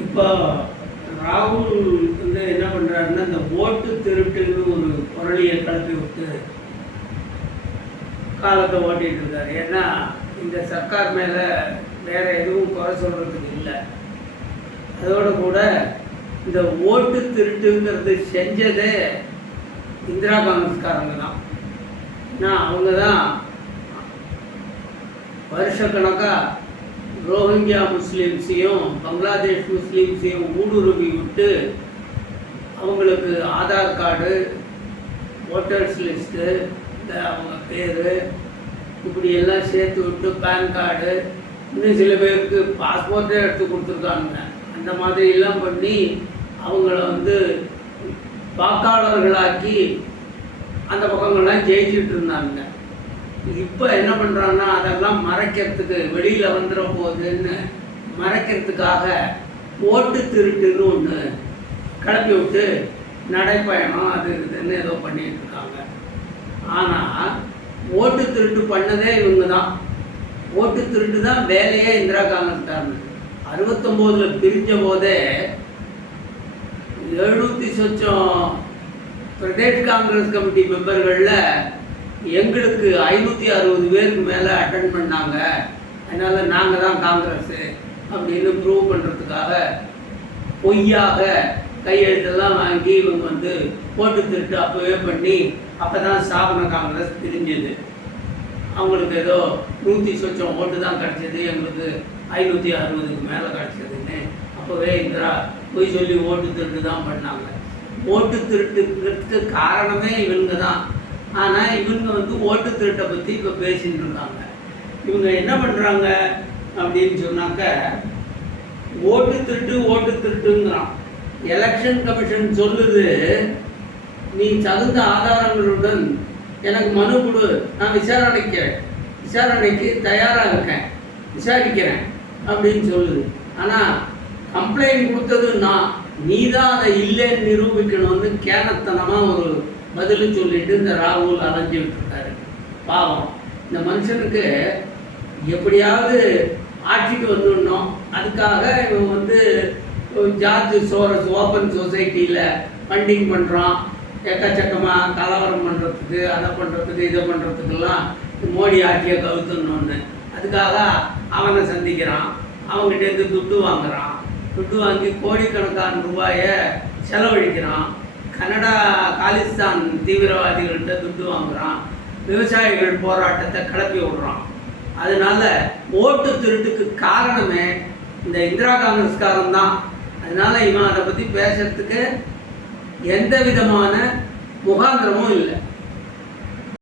இப்போ ராகுல் வந்து என்ன பண்ணுறாருன்னா இந்த ஓட்டு திருட்டுன்னு ஒரு குரலியை கலப்பி விட்டு காலத்தை ஓட்டிகிட்டு இருக்காரு ஏன்னா இந்த சர்க்கார் மேலே வேறு எதுவும் குறை சொல்கிறதுக்கு இல்லை. அதோடு கூட இந்த ஓட்டு திருட்டுங்கிறது செஞ்சதே இந்திரா காங்கிரஸ்காரங்க தான். ஏன்னா அவங்க தான் வருஷக்கணக்காக ரோஹிங்கியா முஸ்லீம்ஸையும் பங்களாதேஷ் முஸ்லீம்ஸையும் ஊடுருவி விட்டு அவங்களுக்கு ஆதார் கார்டு ஓட்டர்ஸ் லிஸ்ட்டு இந்த அவங்க பேர் இப்படி எல்லாம் சேர்த்து விட்டு பேன் கார்டு இன்னும் சில பேருக்கு பாஸ்போர்ட்டே எடுத்து கொடுத்துருக்காங்க அந்த மாதிரிலாம் பண்ணி அவங்கள வந்து வாக்காளர்களாக்கி அந்த பக்கங்கள்லாம் ஜெயிச்சுட்டு இருந்தாங்க இப்போ என்ன பண்ணுறாங்கன்னா அதெல்லாம் மறைக்கிறதுக்கு வெளியில் வந்துட போகுதுன்னு மறைக்கிறதுக்காக ஓட்டு திருட்டுன்னு ஒன்று கிளப்பி விட்டு நடைப்பயணம் அது இதுன்னு ஏதோ பண்ணிட்டு இருக்காங்க. ஆனால் ஓட்டு திருட்டு பண்ணதே இவங்க தான் ஓட்டு திருட்டு தான் வேலையே இந்திரா காங்கிரஸ் காரணம் அறுபத்தொம்போதில் பிரிஞ்ச போதே எழுநூற்றி சொச்சம் பிரதேஷ் காங்கிரஸ் கமிட்டி மெம்பர்களில் எங்களுக்கு ஐநூற்றி அறுபது பேருக்கு மேலே அட்டன் பண்ணாங்க. அதனால் நாங்கள் தான் காங்கிரஸு அப்படின்னு ப்ரூவ் பண்ணுறதுக்காக பொய்யாக கையெழுத்தெல்லாம் வாங்கி இவங்க வந்து ஓட்டு திருட்டு அப்போவே பண்ணி அப்போ தான் ஸ்தாபன காங்கிரஸ் பிரிஞ்சது. அவங்களுக்கு ஏதோ நூற்றி சொச்சம் ஓட்டு தான் கிடச்சிது எங்களுக்கு ஐநூற்றி அறுபதுக்கு மேலே கிடச்சிதுன்னு அப்போவே இந்திரா பொய் சொல்லி ஓட்டு திருட்டு தான் பண்ணாங்க. ஓட்டு திருட்டுக்கு காரணமே இவங்க தான். ஆனால் இவங்க வந்து ஓட்டு திருட்டை பற்றி இப்போ பேசிகிட்டு இருக்காங்க. இவங்க என்ன பண்ணுறாங்க அப்படின்னு சொன்னாக்க ஓட்டு திருட்டு ஓட்டு திருட்டுங்கிறான் எலெக்ஷன் கமிஷன் சொல்லுது நீ தகுந்த ஆதாரங்களுடன் எனக்கு மனு கொடு. நான் விசாரணைக்கிறேன். விசாரணைக்கு தயாராக இருக்கேன். விசாரிக்கிறேன். அப்படின்னு சொல்லுது. ஆனால் கம்ப்ளைண்ட் கொடுத்தது நான். நீ தான் அதை இல்லைன்னு நிரூபிக்கணும்னு கேனத்தனமாக ஒரு பதில் சொல்லிட்டு இந்த ராகுல் அலைஞ்சிட்டு இருக்காரு பாவம். இந்த மனுஷனுக்கு எப்படியாவது ஆட்சிக்கு வந்துடணும். அதுக்காக இவன் வந்து ஜார்ஜ் சோரஸ் ஓப்பன் சொசைட்டியில் ஃபண்டிங் பண்ணுறான் எக்கச்சக்கமாக கலவரம் பண்ணுறதுக்கு அதை பண்ணுறதுக்கு இதை பண்ணுறதுக்கெல்லாம் மோடி ஆட்சியை கவுத்தணுன்னு அதுக்காக அவனை சந்திக்கிறான். அவங்ககிட்டேருந்து துட்டு வாங்குறான். துட்டு வாங்கி கோடிக்கணக்கான ரூபாயை செலவழிக்கிறான். கனடா காலிஸ்தான் தீவிரவாதிகள்கிட்ட துண்டு வாங்குறான். விவசாயிகள் போராட்டத்தை கிளப்பி விடுறான். அதனால ஓட்டு திருட்டுக்கு காரணமே இந்த இந்திரா காங்கிரஸ்காரன் தான். அதனால இவன் அதை பற்றி பேசுறதுக்கு எந்த விதமான முகாந்திரமும் இல்லை.